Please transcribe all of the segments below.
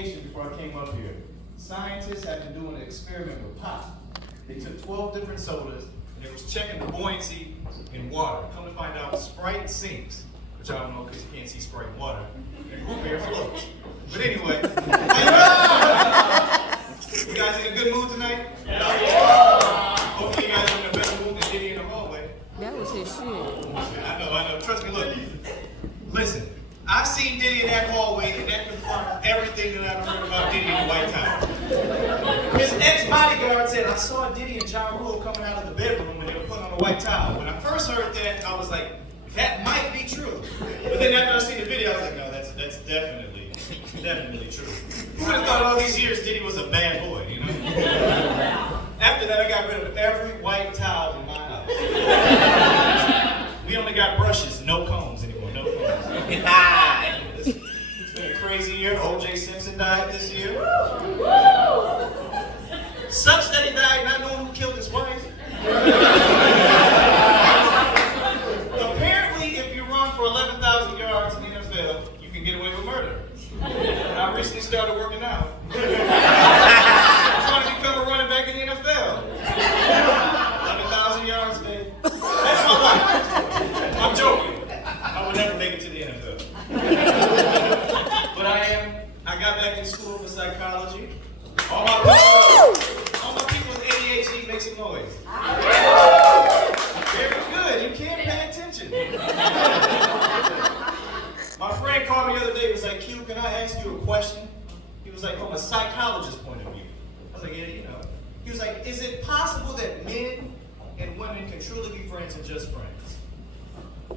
information before I came up here. Scientists have been doing an experiment with pop. They took 12 different sodas and they was checking the buoyancy in water. Come to find out, Sprite sinks, which I don't know because you can't see Sprite in water, and root beer floats. But anyway, you guys in a good mood tonight? Hopefully you guys are in a better mood than Diddy in the hallway. That was his shit. I know. Trust me, look. Listen, I've seen Diddy in that hallway and that confirmed everything that I've heard about Diddy in the White House. His ex-bodyguard said, I saw Diddy and Ja Rule coming out of the bedroom when they were putting on a white towel. When I first heard that, I was like, that might be true. But then after I seen the video, I was like, no, that's definitely true. Who would have thought all these years Diddy was a bad boy, you know? After that, I got rid of every white towel in my house. We only got brushes, no combs anymore, no combs. It's been a crazy year. O.J. Simpson died this year. Sucks that he died not knowing who killed his wife. Apparently, if you run for 11,000 yards in the NFL, you can get away with murder. I recently started working out. I'm trying to become a running back in the NFL. 11,000 yards, baby. That's my life. I'm joking. I would never make it to the NFL. But I got back in school for psychology. All my people with ADHD make some noise. Very good. You can't pay attention. My friend called me the other day. He was like, Q, can I ask you a question? He was like, from a psychologist's point of view. I was like, yeah, you know. He was like, is it possible that men and women can truly be friends and just friends?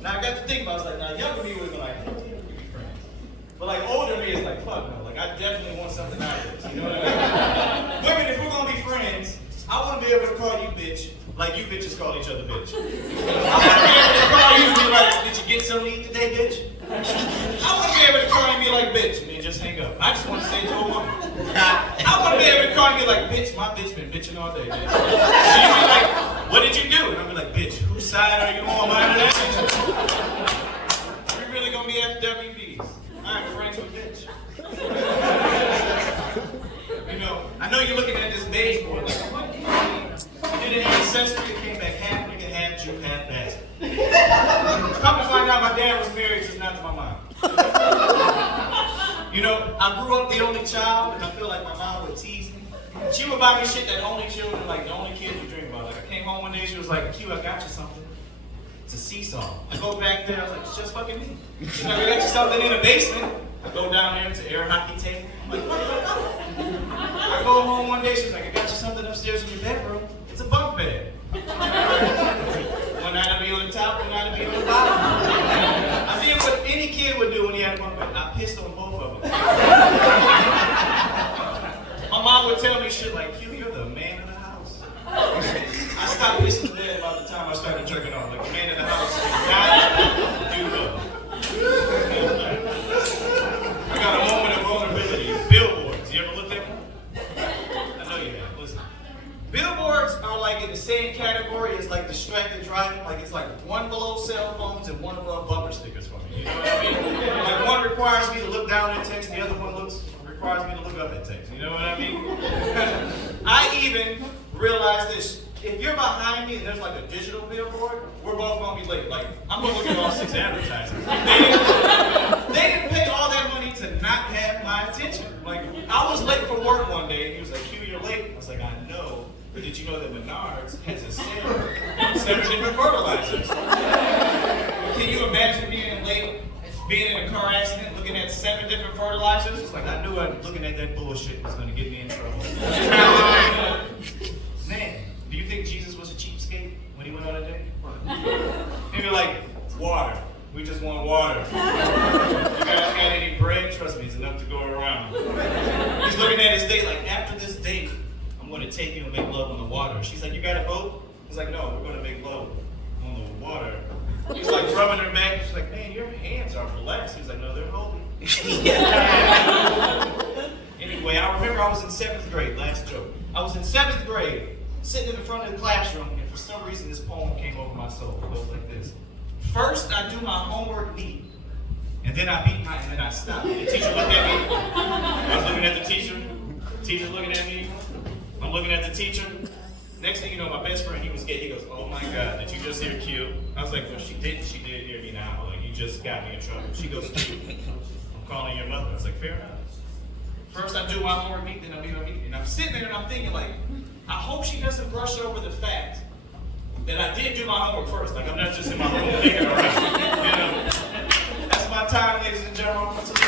Now I got to think about it. I was like, now younger me would have been like, hell yeah, we can be friends. But like older me is like, fuck no. Like I definitely want something out of this. You know what I mean? Women, if we're gonna be friends, I want to be able to call you bitch like you bitches call each other bitch. I want to be able to call you and be like, did you get something to eat today, bitch? I want to be able to call you and be like, bitch, and then just hang up. I just want to say it to a woman. I want to be able to call you and be like, bitch, my bitch been bitching all day, bitch. And you be like, what did you do? And I'll be like, bitch, whose side are you on? Mine or that? We're really going to be FWBs. I'm friends with bitch. You know, I know you're looking at this beige board like, what do you mean? You did an ancestry, it came back half nigga, half Jew, half bastard. Come to find out my dad was married just not to my mom. You know, I grew up the only child, and I feel like my mom would tease me. She would buy me shit that only children, like the only kids would dream about. Like I came home one day, she was like, Q, I got you something. It's a seesaw. I go back there, I was like, it's just fucking me. She's like, I got you something in the basement. I go down there, it's an air hockey table. I'm like, what? I go home one day, she's like, I got you something upstairs in your bedroom. It's a bunk bed. One night I'll be on the top, one night I'll be on the bottom. I did what any kid would do when he had a bunk bed. I pissed on both of them. My mom would tell me shit like, Q, you're the man of the house. I stopped pissing the bed about the time I started jerking off. Like, the man of the house is not do I got a moment of vulnerability. Billboards. You ever looked at one? I know you have. Listen. Billboards are like in the same category as like distracted driving. Like it's like one below cell phones and one above bumper stickers for me. You know what I mean? Like one requires me to look down at text, the other one requires me to look up at text. You know what I mean? I even realized this. If you're behind me and there's like a digital billboard, we're both gonna be late. Like, I'm gonna look at all 6 advertisements. They didn't pay all that money to not have my attention. Like, I was late for work one day and he was like, Q, you're late. I was like, I know, but did you know that Menards has a sale on 7 different fertilizers? Can you imagine being late, being in a car accident, looking at 7 different fertilizers? It's like, I knew looking at that bullshit was gonna get me in trouble. Man. Do you think Jesus was a cheapskate when he went on a date? He'd be like, water. We just want water. You guys got any bread? Trust me, it's enough to go around. He's looking at his date like, after this date, I'm going to take you and make love on the water. She's like, you got a boat? He's like, no, we're going to make love on the water. He's like rubbing her back. She's like, man, your hands are relaxed. He's like, no, they're holy. Anyway, I remember I was in 7th grade, last joke. I was in 7th grade. Sitting in the front of the classroom, and for some reason this poem came over my soul. It goes like this. First, I do my homework neat, and then I beat my, and then I stop. The teacher looked at me. I was looking at the teacher. Teacher's looking at me. I'm looking at the teacher. Next thing you know, my best friend, he was gay. He goes, "Oh my God, did you just hear Q?" I was like, "Well, she did hear me now. Like, you just got me in trouble." She goes, "Q, I'm calling your mother." I was like, "Fair enough." First I do my homework meeting, then I do my meeting. And I'm sitting there and I'm thinking, like, I hope she doesn't brush over the fact that I did do my homework first. Like, I'm not just in my room thinking, all right, you know. That's my time, ladies and gentlemen.